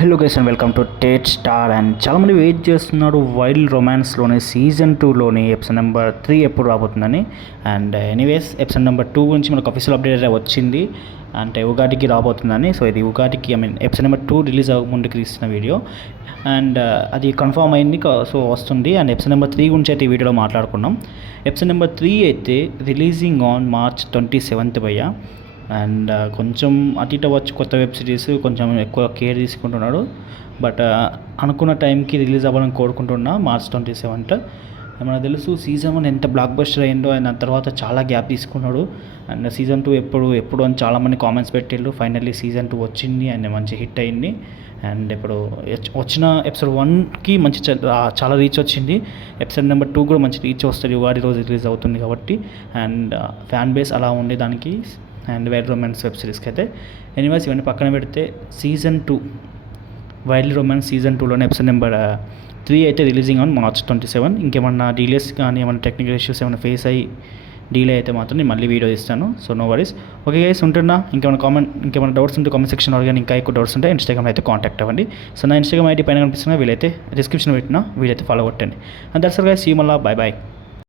Hello guys and welcome to Tate star. And చాలామంది wait చేస్తున్నారు wild రొమాన్స్లోని season 2లోని episode number 3 ఎప్పుడు రాబోతుందని. And anyways episode number 2 గురించి మనకు అఫీషియల్ అప్డేట్ వచ్చింది, అంటే ఉగాదికి రాబోతుందని. సో ఇది ఉగాదికి ఎపిసోడ్ నెంబర్ 2 రిలీజ్ అవ్వ ముందుకు తీసిన వీడియో, అండ్ అది కన్ఫర్మ్ అయింది. సో వస్తుంది. అండ్ ఎపిసోడ్ నెంబర్ 3 గురించి అయితే ఈ వీడియోలో మాట్లాడుకున్నాం. ఎపిసోడ్ నెంబర్ 3 అయితే రిలీజింగ్ ఆన్ March 27th భయ్యా. అండ్ కొంచెం అటు ఇటు వచ్చి కొత్త వెబ్ సిరీస్ కొంచెం ఎక్కువ కేర్ తీసుకుంటున్నాడు. బట్ అనుకున్న టైంకి రిలీజ్ అవ్వాలని కోరుకుంటున్నా. March 27th ఏమైనా తెలుసు సీజన్ 1 ఎంత బ్లాక్ బస్టర్ అయిందో. అండ్ దాని తర్వాత చాలా గ్యాప్ తీసుకున్నాడు. అండ్ సీజన్ 2 ఎప్పుడు అని చాలామంది కామెంట్స్ పెట్టిళ్ళు. ఫైనల్లీ సీజన్ 2 వచ్చింది అండ్ మంచి హిట్ అయింది. అండ్ ఇప్పుడు వచ్చిన ఎపిసోడ్ 1కి మంచి చాలా రీచ్ వచ్చింది. ఎపిసోడ్ నెంబర్ 2 కూడా మంచి రీచ్ వస్తుంది. ఉగాది రోజు రిలీజ్ అవుతుంది కాబట్టి. అండ్ ఫ్యాన్ బేస్ అలా ఉండే దానికి అండ్ వైల్డ్ రొమాన్స్ వెబ్ సిరీస్కి అయితే. ఎనీవేస్ ఇవన్నీ పక్కన పెడితే సీజన్ 2 వైల్డ్ రొమాన్స్ సీజన్ 2లోనే ఎపిసోడ్ నెంబర్ 3 అయితే రిలీజింగ్ ఆన్ March 27. ఇంకేమన్నా డీలేస్ కానీ ఏమైనా టెక్నికల్ ఇష్యూస్ ఏమైనా ఫేస్ అయ్యి డీలే అయితే మాత్రం నేను మళ్ళీ వీడియో ఇస్తాను. So no worries. Okay guys, ఉంటున్నా. ఇంకేమైనా డౌట్స్ ఉంటే కామెంట్ సెక్షన్ అడిగాను. ఇంకా ఎక్కువ డౌట్స్ ఉంటే ఇన్స్టాగ్రామ్ అయితే కాంటాక్ట్ అవ్వండి. సో నా ఇన్స్టాగ్రామ్ ఐడి పైన కనిపిస్తున్నా, వీలైతే డిస్క్రిప్షన్ పెట్టినా వీలైతే ఫాలో కొట్టండి. And that's all guys, see you మళ్ళా. Bye bye.